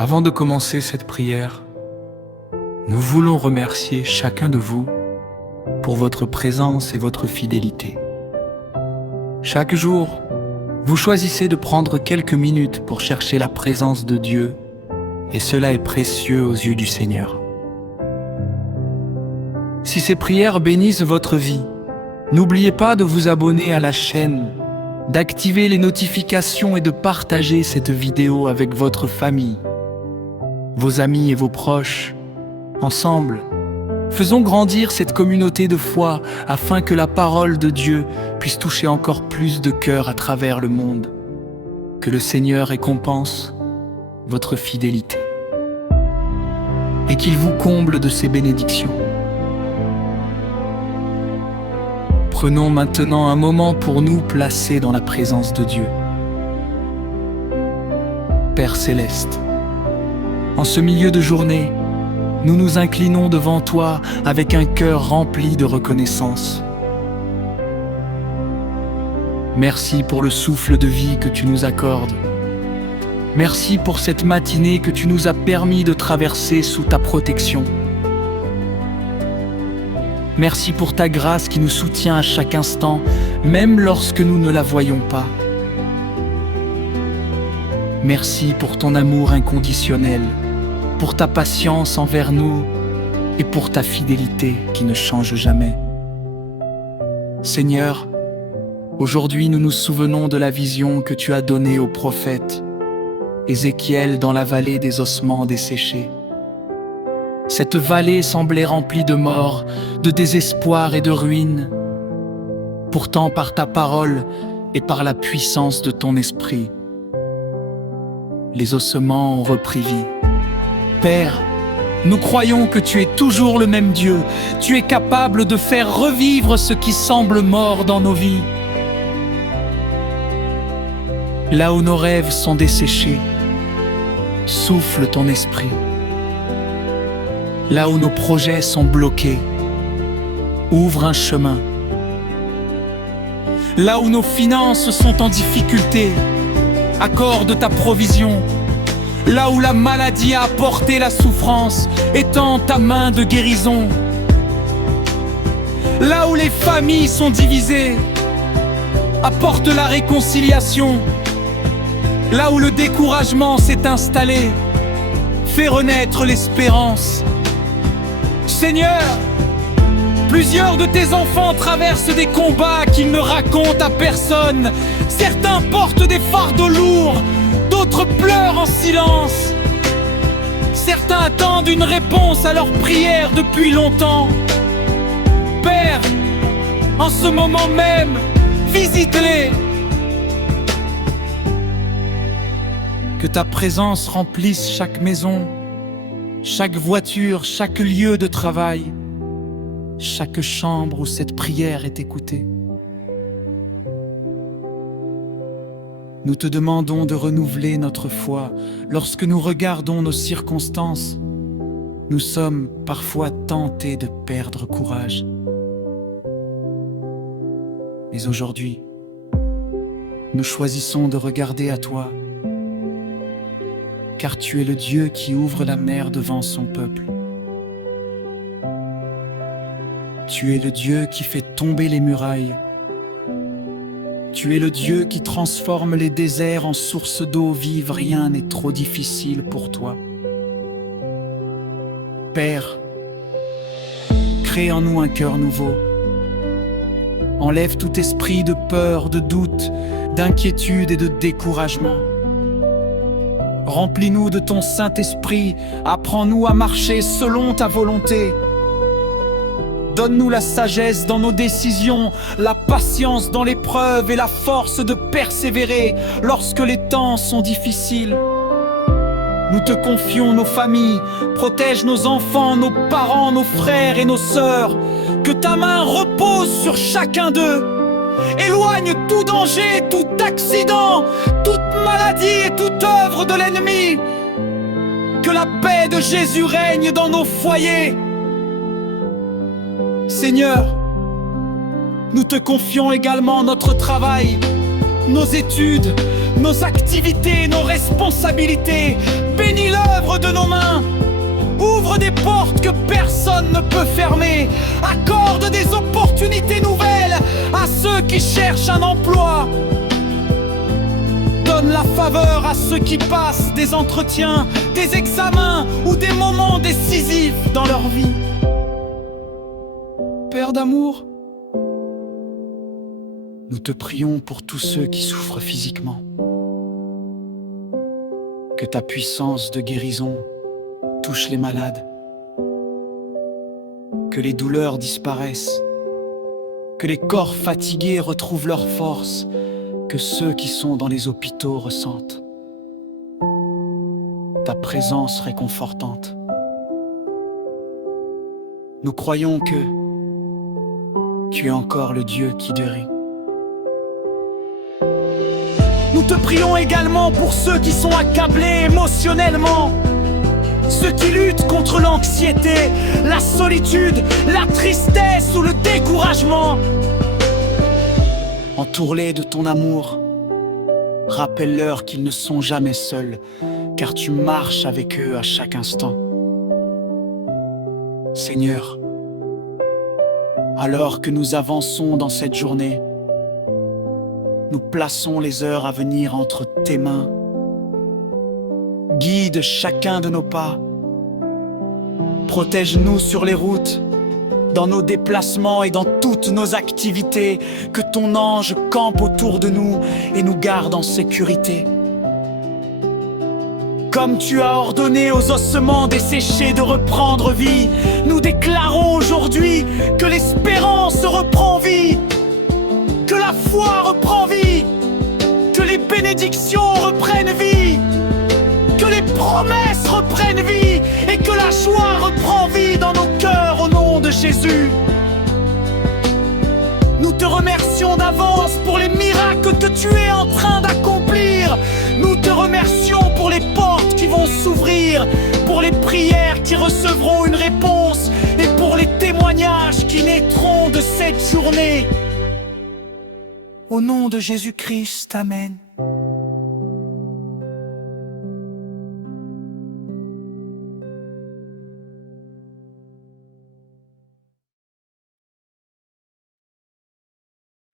Avant de commencer cette prière, nous voulons remercier chacun de vous pour votre présence et votre fidélité. Chaque jour, vous choisissez de prendre quelques minutes pour chercher la présence de Dieu, et cela est précieux aux yeux du Seigneur. Si ces prières bénissent votre vie, n'oubliez pas de vous abonner à la chaîne, d'activer les notifications et de partager cette vidéo avec votre famille, vos amis et vos proches. Ensemble, faisons grandir cette communauté de foi afin que la parole de Dieu puisse toucher encore plus de cœurs à travers le monde. Que le Seigneur récompense votre fidélité et qu'il vous comble de ses bénédictions. Prenons maintenant un moment pour nous placer dans la présence de Dieu. Père céleste, en ce milieu de journée, nous nous inclinons devant toi avec un cœur rempli de reconnaissance. Merci pour le souffle de vie que tu nous accordes. Merci pour cette matinée que tu nous as permis de traverser sous ta protection. Merci pour ta grâce qui nous soutient à chaque instant, même lorsque nous ne la voyons pas. Merci pour ton amour inconditionnel, pour ta patience envers nous et pour ta fidélité qui ne change jamais. Seigneur, aujourd'hui nous nous souvenons de la vision que tu as donnée au prophète Ézéchiel dans la vallée des ossements desséchés. Cette vallée semblait remplie de mort, de désespoir et de ruines. Pourtant, par ta parole et par la puissance de ton esprit, les ossements ont repris vie. Père, nous croyons que tu es toujours le même Dieu. Tu es capable de faire revivre ce qui semble mort dans nos vies. Là où nos rêves sont desséchés, souffle ton esprit. Là où nos projets sont bloqués, ouvre un chemin. Là où nos finances sont en difficulté, accorde ta provision. Là où la maladie a apporté la souffrance, étends ta main de guérison. Là où les familles sont divisées, apporte la réconciliation. Là où le découragement s'est installé, fais renaître l'espérance. Seigneur, plusieurs de tes enfants traversent des combats qu'ils ne racontent à personne. Certains portent des fardeaux lourds, d'autres pleurent en silence. Certains attendent une réponse à leurs prières depuis longtemps. Père, en ce moment même, visite-les. Que ta présence remplisse chaque maison, chaque voiture, chaque lieu de travail, chaque chambre où cette prière est écoutée. Nous te demandons de renouveler notre foi lorsque nous regardons nos circonstances. Nous sommes parfois tentés de perdre courage. Mais aujourd'hui, nous choisissons de regarder à toi, car tu es le Dieu qui ouvre la mer devant son peuple. Tu es le Dieu qui fait tomber les murailles. Tu es le Dieu qui transforme les déserts en sources d'eau vive. Rien n'est trop difficile pour toi. Père, crée en nous un cœur nouveau. Enlève tout esprit de peur, de doute, d'inquiétude et de découragement. Remplis-nous de ton Saint-Esprit, apprends-nous à marcher selon ta volonté. Donne-nous la sagesse dans nos décisions, la patience dans l'épreuve et la force de persévérer lorsque les temps sont difficiles. Nous te confions nos familles, protège nos enfants, nos parents, nos frères et nos sœurs. Que ta main repose sur chacun d'eux. Éloigne tout danger, tout accident, toute maladie et toute œuvre de l'ennemi. Que la paix de Jésus règne dans nos foyers. Seigneur, nous te confions également notre travail, nos études, nos activités, nos responsabilités. Bénis l'œuvre de nos mains. Ouvre des portes que personne ne peut fermer. Accorde des opportunités nouvelles à ceux qui cherchent un emploi. Donne la faveur à ceux qui passent des entretiens, des examens ou des moments décisifs dans leur vie. Père d'amour, nous te prions pour tous ceux qui souffrent physiquement. Que ta puissance de guérison touche les malades. Que les douleurs disparaissent. Que les corps fatigués retrouvent leur force. Que ceux qui sont dans les hôpitaux ressentent ta présence réconfortante. Nous croyons que tu es encore le Dieu qui guérit. Nous te prions également pour ceux qui sont accablés émotionnellement, ceux qui luttent contre l'anxiété, la solitude, la tristesse ou le découragement. Entoure-les de ton amour. Rappelle-leur qu'ils ne sont jamais seuls, car tu marches avec eux à chaque instant. Seigneur, alors que nous avançons dans cette journée, nous plaçons les heures à venir entre tes mains. Guide chacun de nos pas. Protège-nous sur les routes, dans nos déplacements et dans toutes nos activités. Que ton ange campe autour de nous et nous garde en sécurité. Comme tu as ordonné aux ossements desséchés de reprendre vie, nous déclarons aujourd'hui que l'espérance reprend vie, que la foi reprend vie, que les bénédictions reprennent vie, que les promesses reprennent vie et que la joie reprend vie dans nos cœurs au nom de Jésus. Nous te remercions d'avance pour les miracles que tu es en train d'accomplir. Nous te remercions pour les portes qui vont s'ouvrir, pour les prières qui recevront une réponse et pour les témoignages qui naîtront de cette journée. Au nom de Jésus-Christ, Amen.